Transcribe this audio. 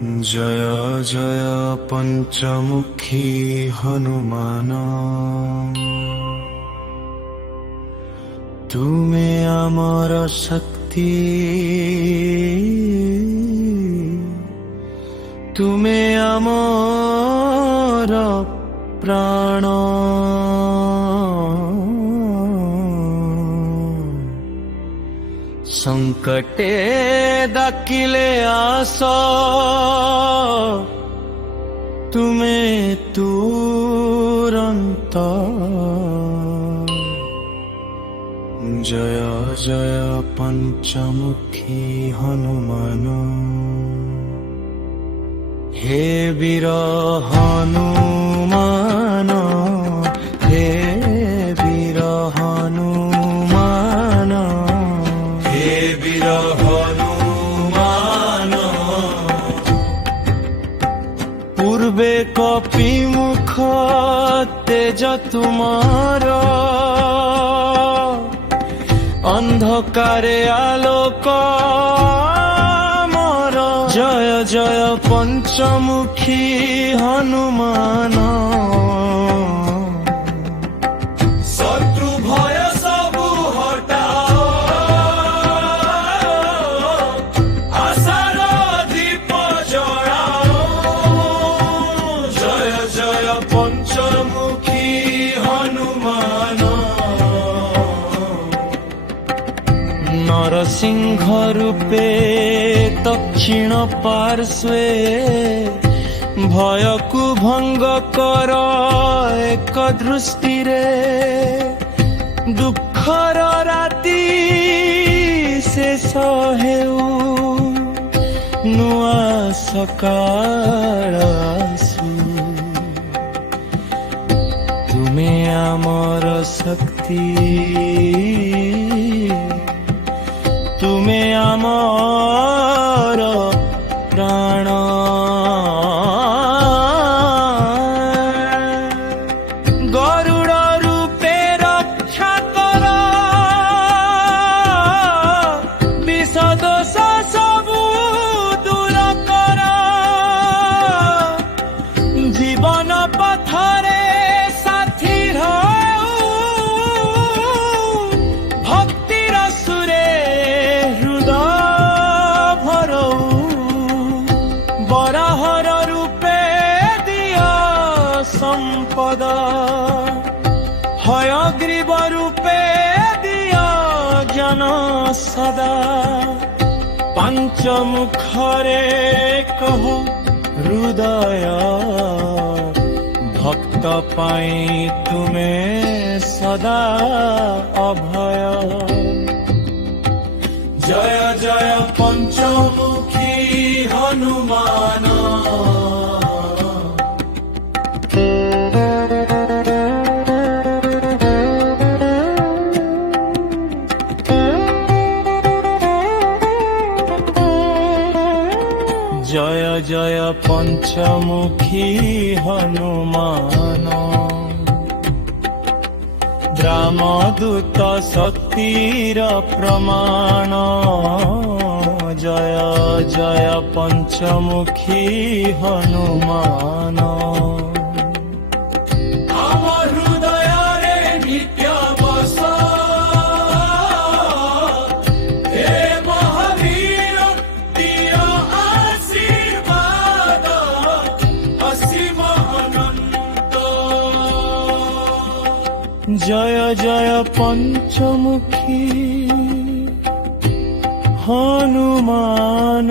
जय जय पंचमुखी हनुमान तुमे आमर शक्ति तुमे आमर प्राण संकटे डाकिले आस तुमे तुरंत जय जय पंचमुखी हनुमान हे वीर हनुमान हे वीर हनुमान हे वीर हनुमान पूर्वे कपि मुख तेज तुमार अंधकारे आलोक मोर जय जय पंचमुखी हनुमान शत्रु भय सबु हटाओ आशार दीप जलाओ जय जय पंचमुखी हनुमान नरसिंह रूपे दक्षिण पार्श्वे भय को भंग कर एक दृष्टि रे दुखर राति शेष हेउ नुआ सकाळ आसु तुमे आमर शक्ति तुमे आमर प्राण गरुड़ रूपे रक्षा कर विषदोष सबु दूर कर जीवन पथरे साथी भक्तिर सुरे बराहर रूपे दिया संपद हयग्रीव रूपे दिया जन सदा पंचमुखरे कहु हृदय भक्त पाई तुमे सदा अभय जय जय पंचमुखी हनुमान जय जय पंचमुखी हनुमान रामदूत शक्तिर प्रमाण जय जय पंचमुखी हनुमान जय जय पंचमुखी हनुमान।